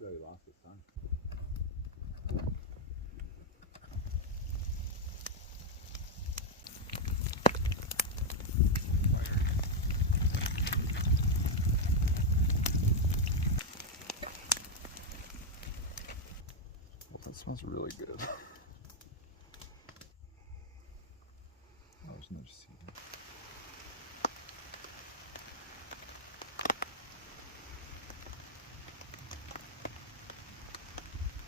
Really lost his son. Well, that smells really good. Oh, there's another seed.